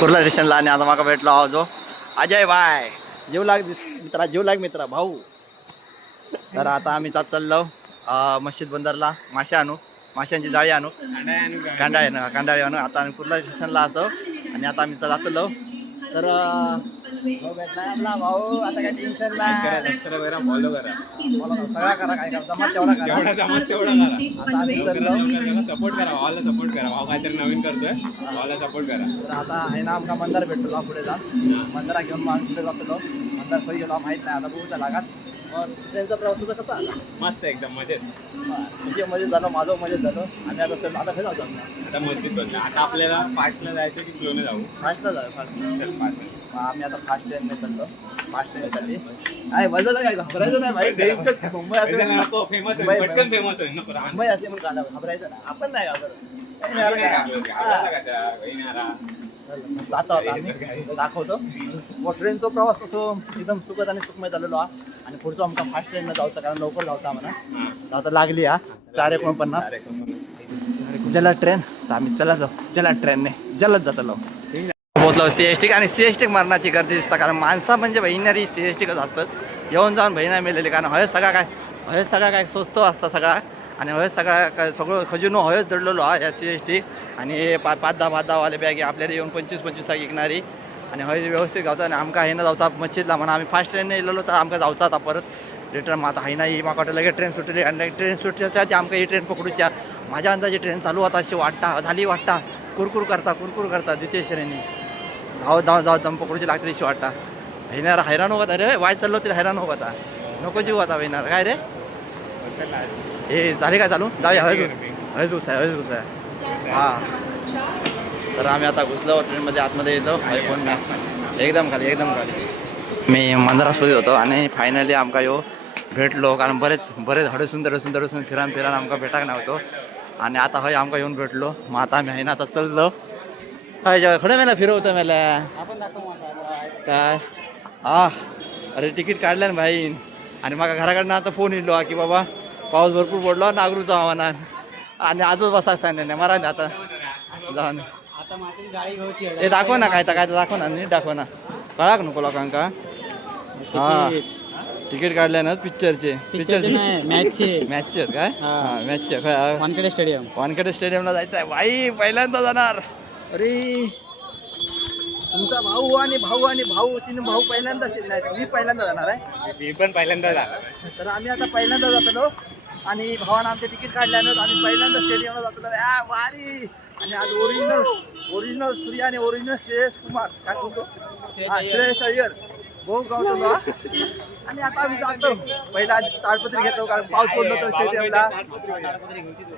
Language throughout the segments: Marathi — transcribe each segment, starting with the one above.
कुर्ला स्टेशनला आणि आता माका भेटलो आहो जो अजय बाय जीव लाग मित्रा जीव लाग मित्रा भाऊ. तर आता आम्ही जात चाललो मस्जिद बंदरला मासे आणू माशांची जाळी आणू कांडाळी आणू आता आम्ही कुर्ला स्टेशनला असो आणि आता आम्ही जातलो. तर भेटलाय आपला भाऊ आता काय टेन्शन नाही. फॉलो करा सगळा करा काय करता मग तेवढा करा जमत तेवढा करा. आता आम्ही चाललो. सपोर्ट करा भावाला सपोर्ट करा. भाव काहीतरी नवीन करतोय भावाला सपोर्ट करा. तर आता आहे ना आमका मंदार भेटलो पुढे जा मंदारा घेऊन मग आम्ही पुढे जातलो. मंदार खरी गेलो माहित नाही आता बघूचा लागात. मग ट्रेनचा प्रवास तुझा कसा आला? मस्त एकदम मजेत. तुझे मजेत झालं माझं मजेत झालं. आम्ही आता चल आता खरं जातो आता मस्जिद बंद. आता आपल्याला फास्टला जायचं की स्लोने जाऊ? फास्टला जाऊ फास्ट. चल फास्ट. आम्ही आता फास्ट ट्रेनने चाललो. फास्ट ट्रेनसाठी काय मजा काय घाबरायचं नाही भाई. मुंबई असं फेमस आहे पटकन फेमस आहे नको मुंबई असले म्हणून घाबरायचं नाही आपण नाही घाबरत. जातो आता आम्ही दाखवतो. व ट्रेनचा प्रवास कसो एकदम सुखद आणि सुखमय झालेलो हा. आणि पुढचं आमचा फास्ट ट्रेननं जाऊचा कारण लवकर जाऊचा आम्हाला. आता लागली हा 4:49 जलद ट्रेन. तर आम्ही चलालो जलद ट्रेनने जलद जातलो. पोहोचलो CST आणि CST मरणाची गर्दी दिसतं कारण माणसा म्हणजे बहिणारी CST कसं असतात येऊन जाऊन बहिणा मिळालेली कारण हय सगळा काय स्वस्त असतं सगळा. आणि हय सगळं खजुनो हयच दडलेलो हा या CST. आणि हे 5-10 वाले बॅग आपल्याला येऊन 25 विकणारी. आणि हय व्यवस्थित गावता आणि आमका आहे ना जाऊचा मस्जिदला म्हणा आम्ही फास्ट ट्रेनने येलेलो तर आमका जाऊचा आता परत रिटर्न. मग आता आहे ना ही माका लगेच ट्रेन सुटली आणि ट्रेन सुटल्याच्या आधी आमका ही ट्रेन पकडूच्या. माझ्या अंदाजे ट्रेन चालू होता अशी वाटता कुरकुर करता द्वितीय श्रेणी धाव दम पकडूची लागते अशी वाटता. बहिणार हैराण होत अरे वाय चाललो तरी हैराण होत नको जीव आता बहिणार काय रे. हे झाले काय चालू जाऊया हळूच घुस आहे हां. तर आम्ही आता घुसलो ट्रेनमध्ये आतमध्ये येतो. कोण नाही एकदम खाली. मी मंदिरात होतो आणि फायनली आमका यो भेटलो कारण बरेच हडसून फिरान आमका भेटाक नव्हतो. आणि आता हय आमका येऊन भेटलो. मग आता आम्ही आहे ना आता चललो हय खडे मला फिरवतो मला काय अरे तिकीट काढलं ना भाई. आणि मग घराकडनं आता फोन येलो की बाबा पाऊस भरपूर पडलो नागरूचा हवामान आणि आजच बसा सांगितलं मरा आता जाऊन हे दाखव ना काय तर दाखव ना नीट दाखव ना कळाक नको लोकांका. हा तिकीट काढल्या ना पिक्चरचे मॅचचे काय मॅचचे वानखेडे स्टेडियमला जायचं आहे भाई पहिल्यांदा जाणार. अरे तुमचा भाऊ तीन भाऊ पहिल्यांदा मी पहिल्यांदा जाणार आहे. मी पण पहिल्यांदा जा. तर आम्ही आता पहिल्यांदा जातलो आणि भावानं आमचे तिकीट काढल्यानं आम्ही पहिल्यांदा स्टेडियमला जातलो. वारी आणि आज ओरिजिनल सूर्या आणि ओरिजिनल श्रेयस कुमार काय बोलतो श्रेयस अय्यर भाऊ गावतो. आणि आता आम्ही जातो पहिला ताडपत्री घेतो कारण पाऊस पडलो तर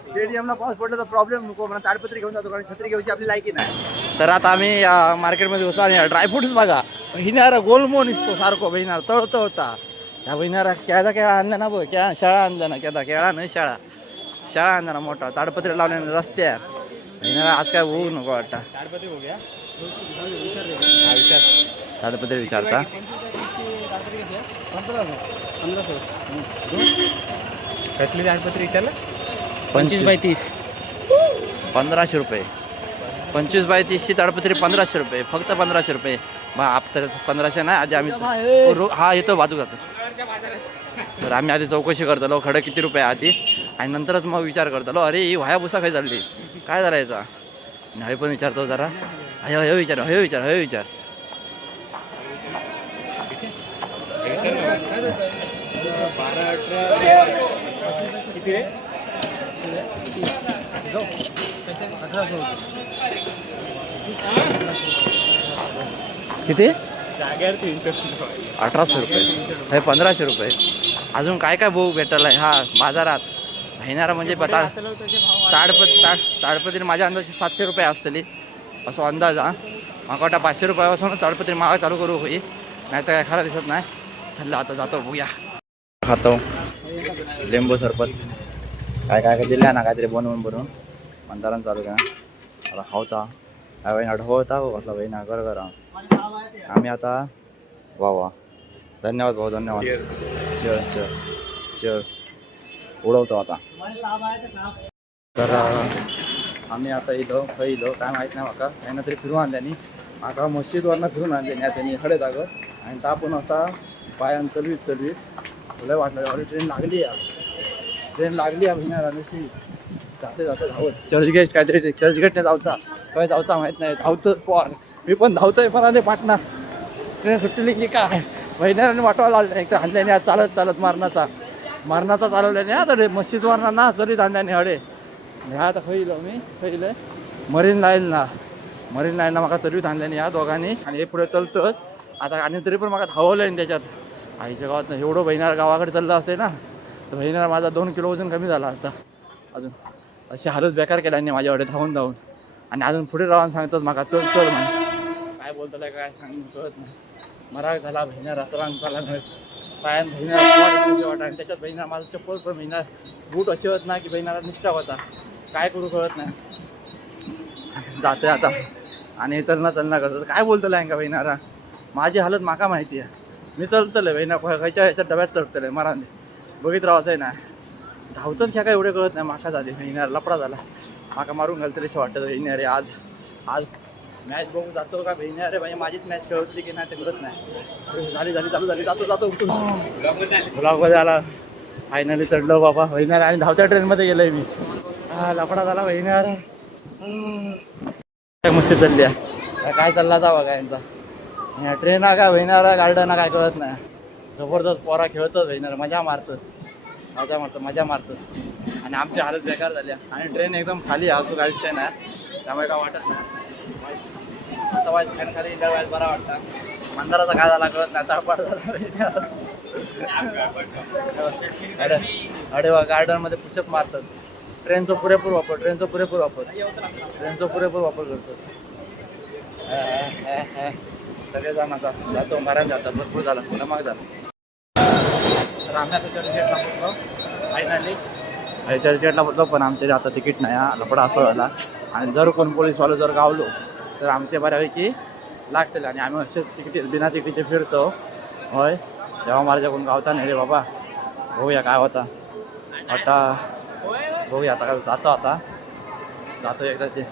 स्टेडियमला पाऊस पडला तर प्रॉब्लेम नको म्हणून ताडपत्री घेऊन जातो कारण छत्री घेऊची आपली लायकी नाही. तर आता आम्ही मार्केटमध्ये होतो आणि ड्रायफ्रुट्स बघा बहिणारा गोलमोन दिसतो सारखं बहिणारा तळतो होता. ह्या बहिणारा केळा आणला ना बघ शाळा आणला ना केळा नाही शाळा आणला ना मोठा ताडपत्री लावल्या रस्त्यावर बहिणारा आज काय होऊ नको वाटता. ताडपत्री विचारता 1500 कसली ताडपत्री विचारलं 25/30 1500 रुपये 25/30 ताडपत्री 1500 रुपये फक्त 1500 रुपये. मग आप तर 1500 नाही आधी आम्ही हा येतो बाजू जातो. तर आम्ही आधी चौकशी करतलो खडं किती रुपये आधी आणि नंतरच मग विचार करतलो अरे ही वाया भुसा काय चालली काय करायचा. हय पण विचारतो जरा हय विचार किती रे किती जागेवर 1800 रुपये हे 1500 रुपये. अजून काय बघू भेटलं आहे हा बाजारात बहिणारा म्हणजे ताडपत्री माझ्या अंदाजे 700 रुपये असतली असं अंदाज हा. माका वाटतं 500 रुपयापासून ताडपत्री मागा चालू करू होई नाही तर काय खरं दिसत नाही. चल आता जातो बघूया खातो लिंबू सरबत काय दिल्या ना काहीतरी बनवून मंदारान चालू का आता खाऊचा काय बहीण होता हो असला बहीण कर आम्ही आता वा धन्यवाद भाऊ धन्यवाद. चेअर्स उडवतो आता. तर आम्ही आता इलो काय माहीत नाही माका काही ना तरी फिरू आणल्यानी माका मस्जिदवरनं फिरून आणले ना त्यांनी हडे जागत आणि तापून असा पायान चलवीत तुला वाटलं अरे ट्रेन लागली आहे महिन्याला नुसती जाते धावत चर्चगेट काहीतरी चर्चगेटने जाऊचा काय जाऊचा माहीत नाही धावतं पोर मी पण धावतोय पण आले पाटणा ट्रेन सुटली की काय महिन्याने वाटवा लागले एक तर आणल्याने चालत मारणाचा चालवल्याने आता मस्जिदवरना ना चलीत आणल्याने हडे ह्या आता खैलं मी खैलं मरीन लाईनला माका चलवीत आणल्याने या दोघांनी आणि हे पुढे चलतंच आता आणि तरी पण माका धावलं त्याच्यात आईच्या गावात एवढं बहिणारा गावाकडे चाललं असते ना तर बहिणारा माझा 2 किलो वजन कमी झाला असता अजून अशी हालत बेकार केल्याने माझ्याकडे धावून आणि अजून पुढे राहून सांगतात माका चल म्हणे काय बोलताय काय सांगून कळत नाही मराग झाला बहिणारा रांग चाला पायान बहिणारा वाटा आणि त्याच्यात बहिणारा माझं चप्पल पण बहिणारा बूट असे होत ना की बहिणारा निष्ठा होता काय करू कळत नाही जाते आता आणि चलना करतात काय बोलतलं का बहिणारा माझी हालत माका माहिती आहे मी चलतले बहिणा खायच्या ह्याच्या डब्यात चढतले मरांदे बघित राहायचं आहे ना धावतात ह्या काय एवढे कळत नाही माका झाली बहिणारा लपडा झाला माका मारून घाल तरी असं वाटतं बहिणारे आज मॅच बघून जातो का बहिणारे भाई माझीच मॅच खेळत होती की नाही ते कळत नाही झाली चालू झाली जातो ब्लॉगमध्ये आला फायनली चढलो बाबा बहिणारा आणि धावत्या ट्रेनमध्ये गेलोय मी लपडा झाला बहिणारा मस्ती चढली आहे काय चालला जावा काय यांचा ट्रेन हा काय बहिणारा गार्डन हा काय कळत नाही जबरदस्त पोरा खेळतच बहिणारा मजा मारतच आणि आमची हालत बेकार झाल्या आणि ट्रेन एकदम खाली असो काय विषय नाही त्यामुळे काय वाटत नाही आता वाईज फॅन खाली वाईज बरा वाटतं मंदाराचा काय झाला कळत नाही तळपाट झाला अरे वा गार्डनमध्ये पुशअप मारतात ट्रेनचा पुरेपूर वापर करतो सगळेजण आता जातो मारायला जातात भरपूर झाला पुन्हा माग झाला तर आम्ही आता चर्चगेटला पोचलो फायनली चर्चगेटला पोचलो पण आमचे आता तिकीट नाही हा लफडा असा झाला आणि जर कोण पोलीसवाले जर गावलो तर आमचे बऱ्यापैकी लागतील आणि आम्ही असेच बिना तिकीटचे फिरतो होय जेव्हा माझ्या कोण गावता नाही रे बाबा बघूया काय होता आता बघूया आता जातो एकदा ते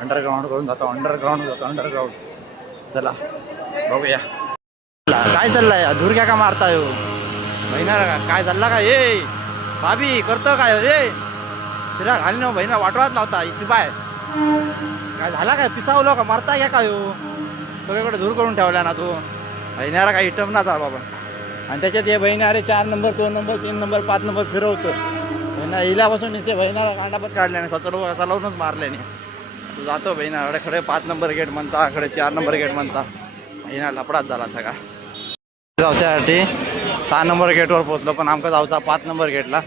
अंडरग्राऊंड करून जातो अंडरग्राऊंड चला बघूया काय चाललंय धूर घ्या का मारताय हो बहिणारा काय चालला का ये भाभी करतो काय रे शिरा घाली ना बहिणा वाटवात लावता इसी बाय काय झाला काय पिसावलो का मारता घ्या काय हो सगळीकडे धूर करून ठेवला ना तू बहिणारा काय इटम ना चाल बाबा आणि त्याच्यात हे बहिणारे 4 नंबर 2 नंबर 3 नंबर 5 नंबर फिरवतो बहिणा इल्यापासून इथे बहिणारा कांडापत काढल्याने चालवूनच मारल्याने तू जातो बहिणाकडे खडे 5 नंबर गेट म्हणता खडे 4 नंबर गेट म्हणता बहिणा लपडाच झाला सगळा जाऊच्यासाठी 6 नंबर गेटवर पोचलो पण आमका जाऊचा 5 नंबर गेटला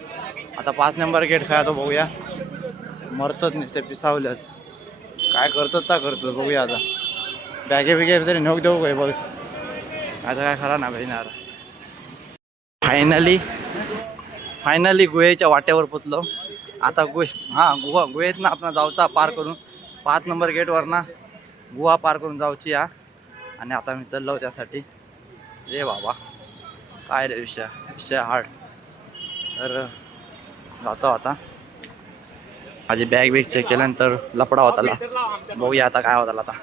आता 5 नंबर गेट काय तो बघूया मरतच नुसते पिसावल्याच काय करतो बघूया आता बॅगे बिगे तरी नोक देऊ काय बघ आता काय खरा ना बहिणारा फायनली गुहेच्या वाट्यावर पोचलो आता गुहेत ना आपण जाऊचा पार करून 5 नंबर गेटवर ना गुहा पार करून जाऊची या आणि आता मी चाललो त्यासाठी रे बाबा काय रे विषय हार्ड तर जातो आता माझी बॅग चेक केल्यानंतर लपडा होताला बघूया आता काय होताला आता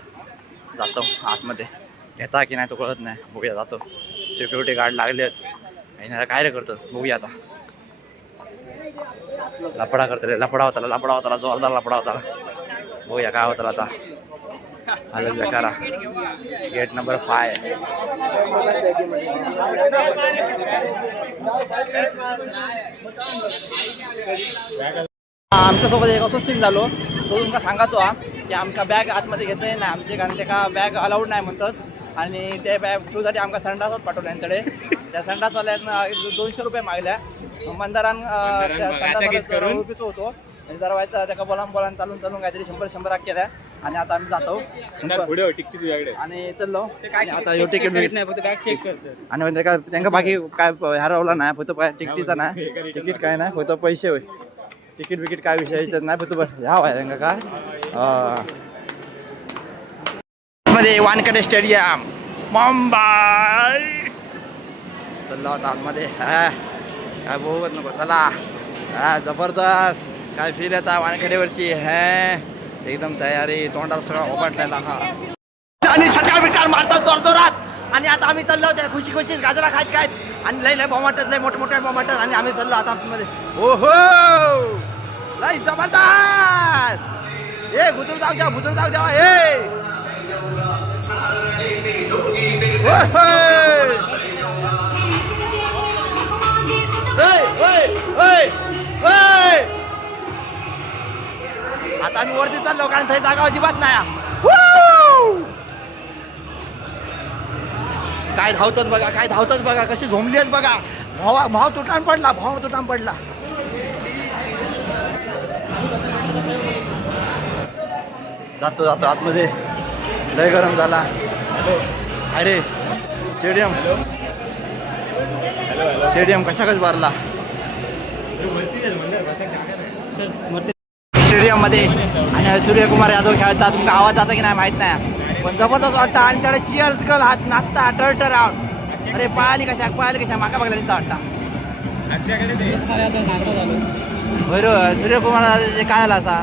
जातो आतमध्ये घेता की नाही तो कळत नाही बघूया जातो सिक्युरिटी गार्ड लागलेच येणारा काय रे करतोस बघूया आता लपडा होताला जोरदार लपडा होताला बघूया काय होताला आता आलं बेकारा गेट नंबर 5 आमच्यासोबत एक असं सीन झालो तो तुमका सांगायचो हा की आमका बॅग आतमध्ये घेतोय ना आमचे कारण त्या बॅग अलाउड नाही म्हणतात आणि ते बॅग ठेवसाठी आमका संडासच पाठवल्या त्यांच्याकडे त्या संडासवाल्यानं 200 रुपये मागल्या मंदारान संडास होतो आणि जरा व्हायचं त्या बोलान चालून काहीतरी 100 केल्या आणि आता आम्ही जातो आणि चाललो आता यो तिकीट नाही फक्त बॅग चेक करतो आणि त्यांना बाकी काय हरवला नाही फक्त तिकीटचा नाही तिकीट काय नाही फक्त पैसे होय तिकीट काय विषयाचं नाही फक्त ह्या व्हाय त्यांना काय मध्ये वानखेडे स्टेडियम मुंबई चाललो आता आतमध्ये काय बघत नको चला जबरदस्त काय फील येता वानखेडेवरची एकदम तयारी तोंडाला सगळा ओपाटलेला हा आणि षटकार बिटकार मारतात जोरजोरात आणि आता आम्ही चाललो होते खुशी खुशी गाजरा खात काय आणि लय बॉम्बाटत लय मोठे मोठे बॉम्बाटत आणि आम्ही चाललो आता मध्ये ओहो लय जबरदस्त ए बुजुर्ग जाऊ द्या ए आता आम्ही वरती चाललो कारण थंय जागा अजिबात नाही काय धावतात बघा कशी झोंबली आहेत बघा भाव तुटान पडला जातो आतमध्ये लय गरम झाला अरे स्टेडियम कशाकच भरला स्टेडियम मध्ये आणि सूर्यकुमार यादव खेळतात तुमका आवाज जाता की नाही माहित नाही पण जबरदस्त वाटतं आणि त्याला चिअर्स गर्ल हात नाचता टर्टर आउट अरे पळाली कशा माका बघला त्यांचा वाटता बरोबर सूर्यकुमार काय आला असा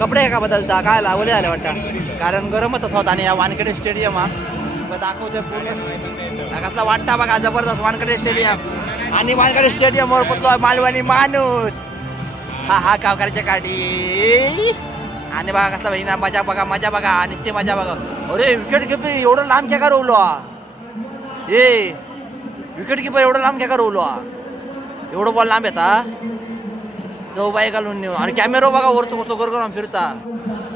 कपडे का बदलता काय आला ओले आले वाटतं कारण गरमच होता आणि या वानखेडे स्टेडियम हा दाखवते पूर्ण कसला वाटता बघा जबरदस्त वानखेडे स्टेडियम आणि वानखेडे स्टेडियम वर पडलो मालवणी माणूस हा गावकऱ्याच्या काठी आणि बघा कसला बहिणा मजा बघा आणि ते मजा बघा अरे विकेट किपर एवढं लांब खेळा रोवलो विकेट किपर एवढं लांब खेळा रोवलो एवढं बॉल लांब येता जाऊ बाई घालून नेऊ आणि कॅमेरा बघा वरतो कसं गोर करून फिरता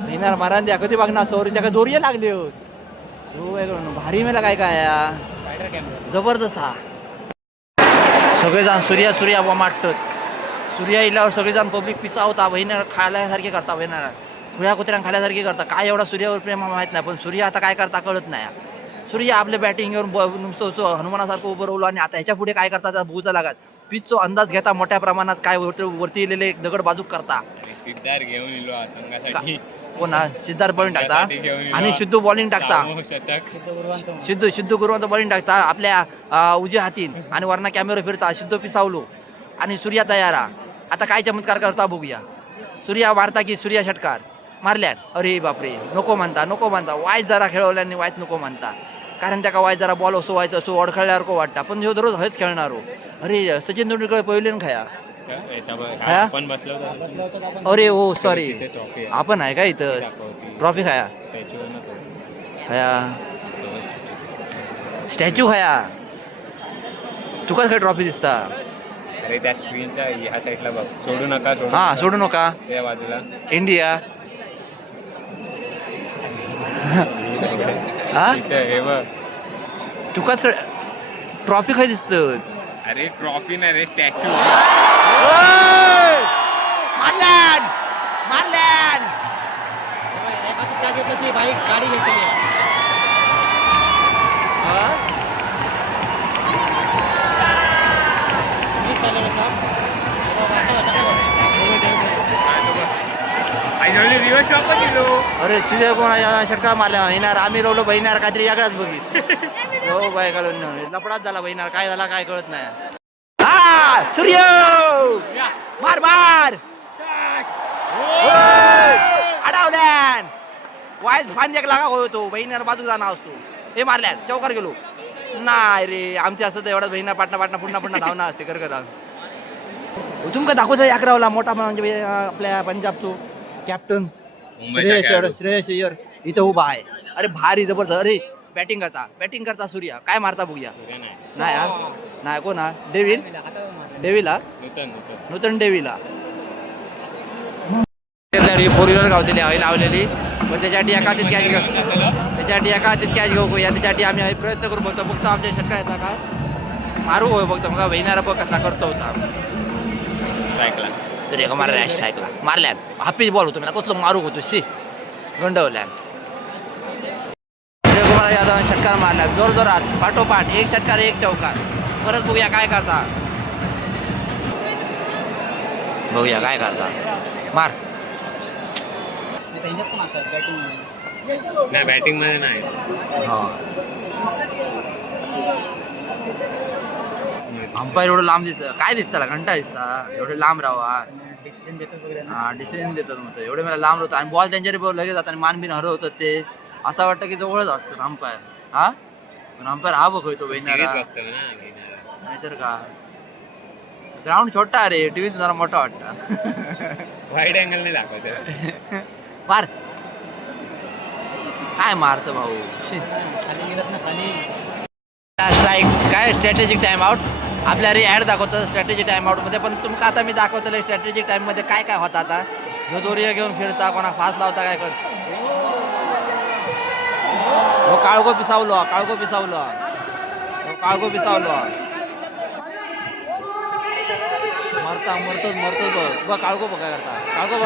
भिनार मारान द्या कधी बघणार सोरी त्या दोरी लागले भारी मेला काय जबरदस्त हा सगळेजण सूर्या माटत सूर्या इल्यावर सगळेजण पब्लिक पिसावता बहिणार खाल्यासारखे करता बहिणार खुल्या कुत्र्यां खाल्यासारखे करता काय एवढा सूर्यावर प्रेम माहित नाही पण सूर्य आता काय करता कळत नाही सूर्य आपल्या बॅटिंगवर नुसतं हनुमानासारखं उभं राहिलो आणि आता ह्याच्या पुढे काय करता बुजा लागत पिचचा अंदाज घेता मोठ्या प्रमाणात काय वरती इलेले दगड बाजूक करता सिद्धार्थ घेऊन इलो संघासाठी कोणा सिद्धार्थ बॉलिंग टाकता आणि सिद्धू बॉलिंग टाकता सिद्धू गुरुवंत बॉलिंग टाकता आपल्या उजव्या हातीन आणि वरना कॅमेरा फिरता सिद्धू पिसावलो आणि सूर्या तयारा आता काय चमत्कार करता बघूया सूर्या मारता की सूर्या षटकार मारल्यात अरे बापरे नको म्हणता वाईट जरा खेळवल्याने वाईट नको म्हणता कारण त्या वाईट जरा बॉल असो व्हायचं असो अडखळल्यावर को वाटता पण जो दररोज हयच खेळणारो अरे सचिन तेंडुलकर पहिले खाया अरे हो सॉरी आपण आहे का इथं ट्रॉफी खाया स्टॅच्यू खाया तुकाच काय ट्रॉफी दिसता अरे त्या स्क्रीनच्या ह्या साईडला बघ सोडू नका त्या बाजूला इंडिया हे बघ तुकाच ट्रॉफी काय दिसत अरे ट्रॉफी नाही रे स्टॅच्यू मारलॅन गाडी घेतली रिव्हर्स शॉप गेलो अरे सूर्य कोणा षटकार मारला येणार आम्ही रोवलो बहिणार काहीतरी यागळाच बघित हो बाय घालून लपडाच झाला बहिणार काय झाला काय कळत नाही सूर्य मार अडवल्यान वाईट फान एक लागा होतो बहिणार बाजू जाणार असतो हे मारल्यान चौकार गेलो नाही रे आमच्या असं तर एवढाच बहिणार पाटणा पुन्हा धावणार असते करकता तुमका दाखवचा याकरावला मोठा म्हणजे आपल्या पंजाबचो कॅप्टन श्रेयस अय्यर इथं उभा आहे अरे भारी जबरदस्त अरे बॅटिंग करता सूर्या काय मारता बघूया नाही कोणा डेव्हिला नूतन डेव्हिला फोर व्हीलर गावलेली आहे लावलेली पण त्याच्यासाठी एका हातीत कॅच घेऊ त्याच्यासाठी आम्ही प्रयत्न करू बघतो आमच्या षटकार येता काय मारू होय बघतो मग बहिणारा बघ कसा करतो होता सूर्यकुमार रॅश ऐकला मारल्यान हापीच बॉल होतो मला कसलं मारू होतो गंडवल्यान सूर्यकुमार यादव षटकार मारला जोरजोरात पाठोपाठ एक षटकार एक चौकार परत बघूया काय करता मार नाही बॅटिंग मध्ये नाही अंपायर एवढं लांब दिसत काय दिसतं घंटा दिसता एवढे लांब राहा डिसिजन देतात मग एवढे मला लांब होतं आणि बॉल त्यांच्या लगेच जातात आणि मान बिन हरवतात ते असं वाटतं की जवळच असतं अंपायर. हा पण अंपायर हा बघ तो वेणारा बघतो ना घेणारा. नाहीतर का. ग्राउंड छोटा अरे टीव्ही जरा मोठा वाटतं. वाईड अँगल नाही दाखवत. मार काय मारतो भाऊ शी. खाली गेलास ना खाली. स्ट्राईक काय स्ट्रॅटेजिक टाइम आउट आपल्या रे ॲड दाखवतं स्ट्रॅटेजी टाइम आउटमध्ये. पण तुमका आता मी दाखवतलं स्ट्रॅटेजिक टाइममध्ये काय काय होतं आता. जो दोरी घेऊन फिरता कोणा फास्ट लावता काय कर. हो काळगो पिसावलो काळगो पिसावलो हो काळगो पिसावलो. मरता मरतोच मरतोच बघ बघ काळगो बघ काय करता. काळगो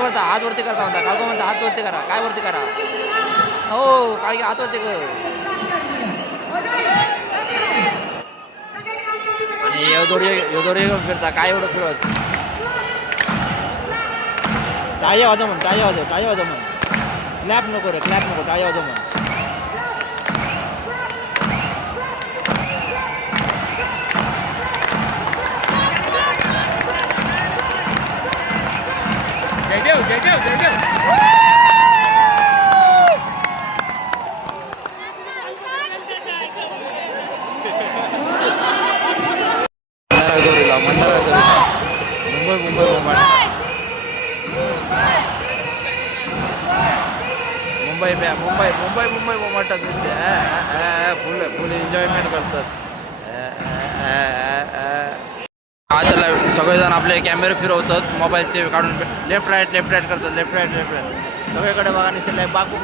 भरता हात वरती करता म्हणता. काळगो म्हणता हात वरती करा काय वरती करा. हो काळगी हात वरती कर. आणि योदोरी घेऊन फिरता काय एवढं फिरत. टाळी वाजव म्हण टाळी वाजव म्हण. क्लॅप नको रे क्लॅप नको टाळी वाजव म्हण. जयदेव. मंदारा मुंबई मोठा दिसते. फुल एन्जॉयमेंट करतात. आता सगळेजण आपले कॅमेरे फिरवतात मोबाईलचे काढून लेफ्ट राईट करतात. लेफ्ट राईट सगळीकडे बघा नुसते बागू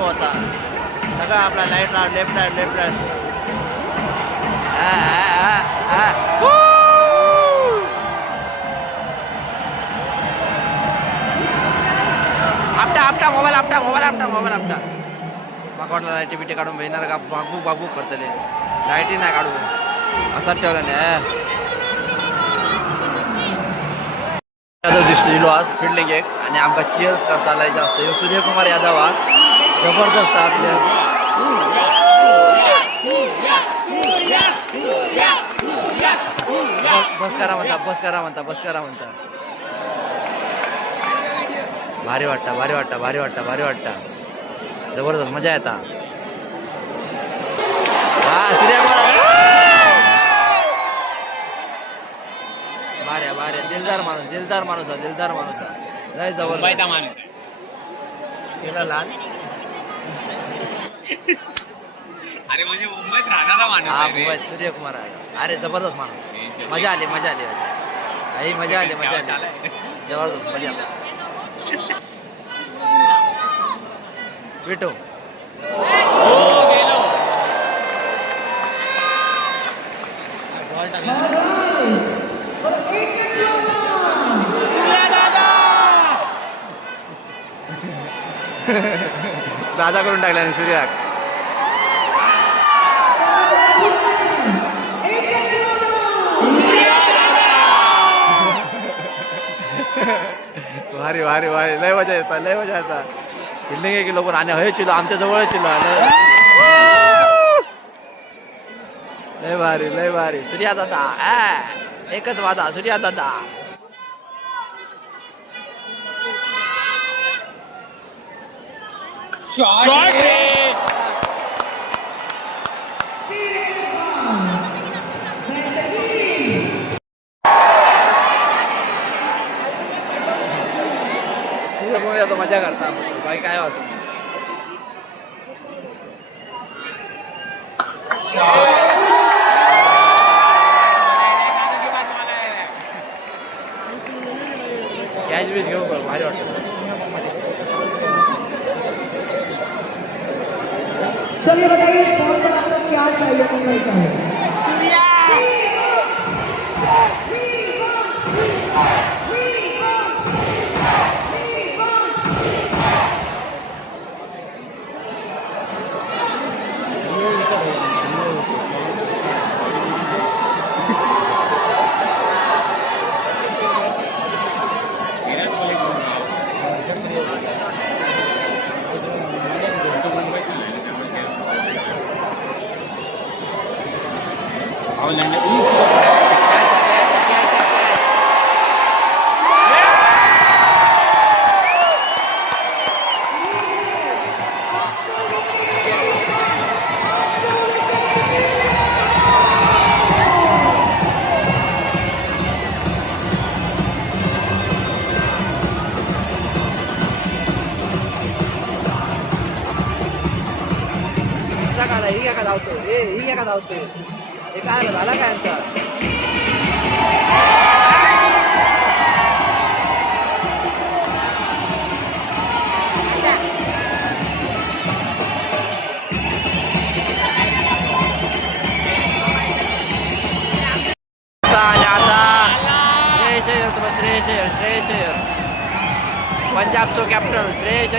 होता सगळं आपला लाईट लेफ्ट राईट. आपटा मोबाईल आपटा वाटला लाईटी बिटी काढून भेटणार का. बागू करतले लाईटी नाही काढू असाच ठेवला नाही. दिसलो आज फिल्डिंग एक आणि आमका चिअर्स करता आलाय जास्त. सूर्यकुमार यादव हा जबरदस्त आपल्या बस करा म्हणता. भारी वाटतं जबरदस्त मजा येता. हा सूर्यकुमार भारी दिलदार माणूस लय जबरदस्त मुंबईचा माणूस आहे. केला लहान. अरे म्हणजे मुंबईत राहणारा माणूस हा आहे रे. मुंबईत सूर्यकुमार आहे. अरे जबरदस्त माणूस. मजा आली मजा आली. जबरदस्त मजा आली. ट्विटो बॉल टाकला. दादा करून टाकला सूर्या. भारी लय मजा येता. फिल्डिंग एक लोक आणि हय चिलो आमच्या जवळ चिलो लय भारी सूर्या दादा एकच वादा सूर्या दादा. शॉट आता मजा करता बाई काय वाजत. कॅच बीच घेऊ भारी वाटतं. चलिए बताइए इस बॉल पर आपको क्या चाहिए मुंबई का. झाला का ही का धावतो ही का धावते हे काय झाला काय यांचा आणि आता श्रेयस अय्यर तुम्हाला श्रेयस अय्यर पंजाबचो कॅप्टन श्रेयस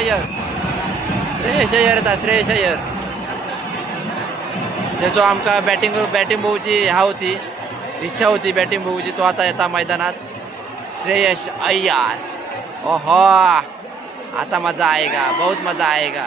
अय्यर येता श्रेयस अय्यर जेचो आमकां बॅटिंग बघूची ह्या होती इच्छा होती बॅटिंग बघूची तो आता येता मैदानात श्रेयस अय्यर ओहो आता मजा आएगा बहुत मजा आएगा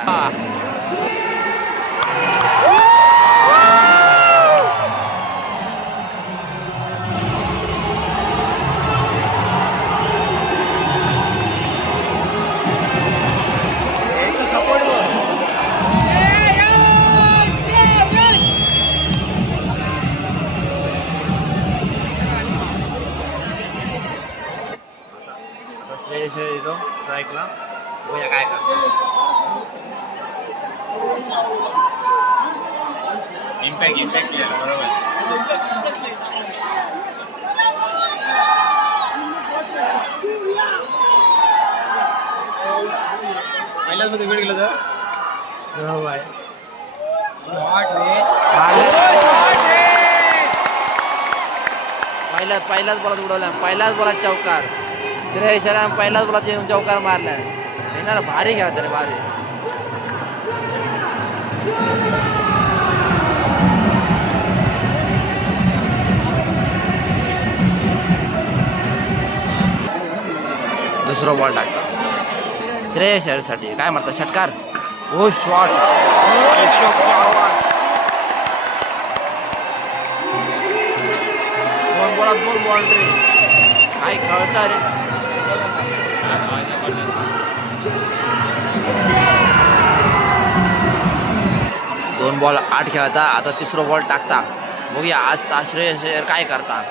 श्रेयस अय्यर स्ट्राईकला बघूया काय इम्पॅक्ट प्लेअर बरोबर. पहिल्याच मध्ये वेळ गेलं तर पहिल्याच बॉलात उडवला पहिल्याच बॉलात चौकार श्रेयस अय्यर पहिल्याच बॉलात येऊन चौकार मारला येणार भारी घ्या तरी भारी दुसरा बॉल टाकता श्रेयस अय्यरसाठी काय म्हणतात षटकार ओ शॉट दोन बॉलात दोन बाउंड्री काय खेळता रे दोन बॉल 8 खेळता आता तिसरा बॉल टाकता बघूया आज श्रेयस अय्यर काय करता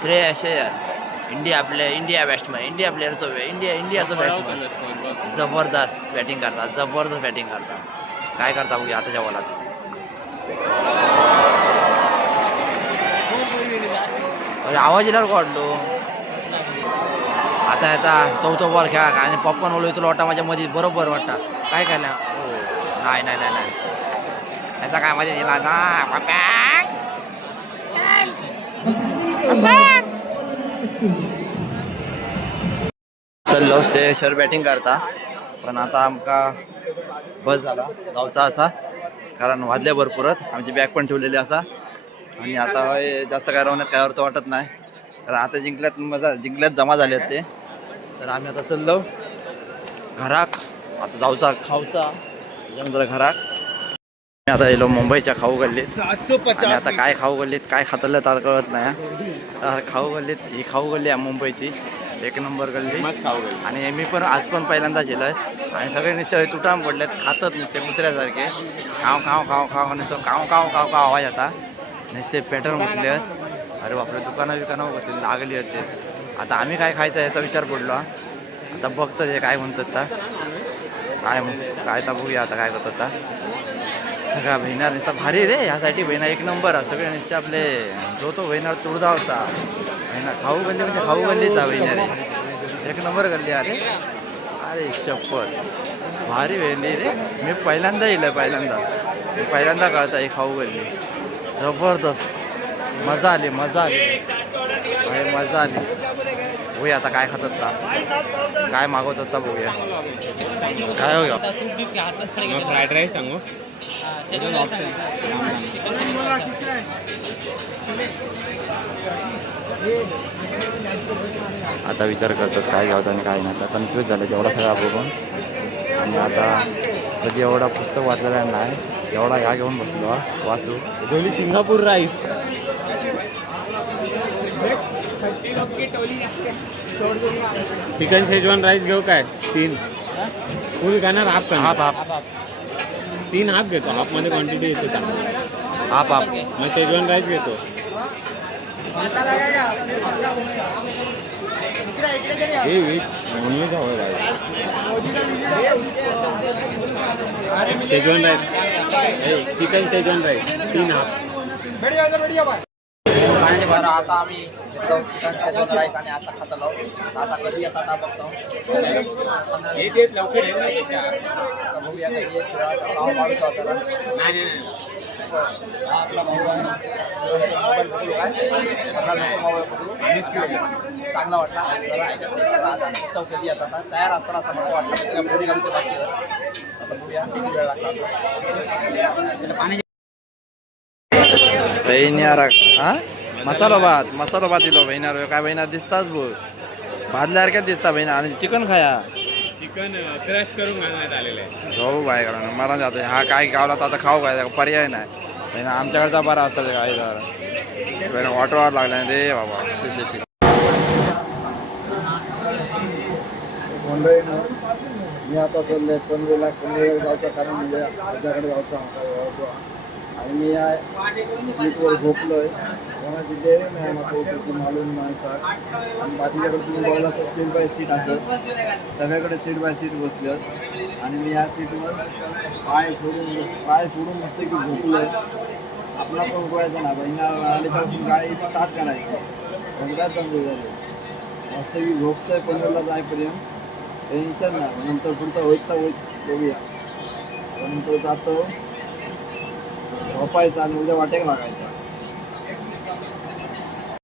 Shreyas Iyer India batsman India प्लेअरचं इंडियाचं बॅट्समॅन जबरदस्त बॅटिंग करतात काय करता बघूया आताच्या बॉलात आवाज येणार काढलो आता चौथा बॉल खेळा आणि पॉपकॉर्न ओलो तुला वाटतं माझ्या मध्ये बरोबर वाटतं काय केलं नाही याचा काय मध्ये दिला ना चल्लो श्रेयस अय्यर बॅटिंग करता पण आता आमका बस झाला धावचा असा कारण वाजल्या भरपूरच आमची बॅग पण ठेवलेली असा आणि आता जास्त काय रवण्यात काय अर्थ वाटत नाही कारण आता जिंकल्यात जमा झाले ते तर आम्ही आता चाललो घराक आता जाऊचा खाऊचा जरा घराक आता येलो मुंबईच्या खाऊ गल्लीत आणि आता काय खाऊ गल्लीत काय खातलं तर कळत नाही खाऊ गल्लीत ही खाऊ गल्ली आहे मुंबईची 1 नंबर गल्ली आणि मी पण आज पण पहिल्यांदा गेलोय आणि सगळे नुसते तुटाम पडलेत खातच नुसते कुत्र्यासारखे खाव नुसतं काव आवाज आता नुसते पॅटर्न उठले अरे बापरे दुकानं होती लागली होते आता आम्ही काय खायचं याचा विचार पडलो आता बघतं हे काय म्हणतात काय तर बघूया आता काय करतात सगळ्या बहिणार नुसता भारी रे ह्यासाठी बहिणा 1 नंबर आहे सगळे नुसते आपले जो तो बहिणार तुळजा होता बहिणा खाऊ गल्ली म्हणजे खाऊ गल्लीचा बहिण्या रे 1 नंबर गल्ली अरे शपथ भारी बहिणी रे मी पहिल्यांदा येईल पहिल्यांदा कळता ही खाऊ गल्ली जबरदस्त मजा आली बघूया आता काय खातात काय मागवतात बघूया काय हो गया फ्राईड राईस सांगू आता विचार करतात काय घ्यायचं आणि काय नाही आता कन्फ्यूज झालं जेवढा सगळा बघून आणि आता कधी एवढा पुस्तक वाचलेला नाही एवढा ह्या घेऊन बसलो वाचू Singapore rice chicken Schezwan rice घेऊ काय 3 फुल खाणार हाफ 3 हाफ घेतो हाफ मध्ये क्वांटिटी येते हाफ मग शेजवान राईस घेतो हे नॉनव्हेज हवं Schezwan rice chicken Schezwan rice 3 half. बरं आता आम्ही घेतलो चिकन शेजवान राईस आणि आता खातलो. आता कधी येतात आता बघतो. लवकर येऊ नये. आता बघूया कधी येत. पाव मारूचा होता ना. नाही हा आपला भाऊ आहे. मोबाईल बघू काय? मोबाईल बघू. चांगला वाटला. जरा ऐकत आता बघतो कधी येतात. आता तयार असताना असं मला वाटलं की त्याला पुरी घालते बाकी आहे. आता बघूया किती वेळ लागला. पाणी बहिण्यार हा मसालो भात दिलो बहिणारो काय बहिणा दिसताच बोल भाजल्यासारख्याच दिसता बहिणा आणि चिकन खाया चिकन क्रश करून घालण्यात आलेलं आहे. जाऊ बाय करा मला जाते हा काय गावला तर आता खाऊ काय पर्याय नाही बहिणा आमच्याकडचा बरा असतात काय जरा बहिणा वाटवार लागला रे बाबा शी मंडळीनं मी आता चाललोय पनवेलला जायचं कारण म्हणजे माझ्याकडे जायचं होता आणि मी या सीटवर झोपलोय कोणाची गेली नाही मग मालूम नाही सर आणि बाकीच्याकडे तुम्ही बघला तर सीट बाय सीट असत सगळ्याकडे सीट बाय सीट बसले आणि मी या सीटवर पाय सोडून मस्त की झोपलोय. आपला पण उकळायचा ना बहिणा आली तर गाडी स्टार्ट करायची सगळ्यात जमते झाले मस्त की झोपतोय पनवेलला जायपर्यंत टेन्शन नाही. नंतर पुढचं होत बघूया नंतर जातो झोपायचं आणि उद्या वाटेक लागायचं.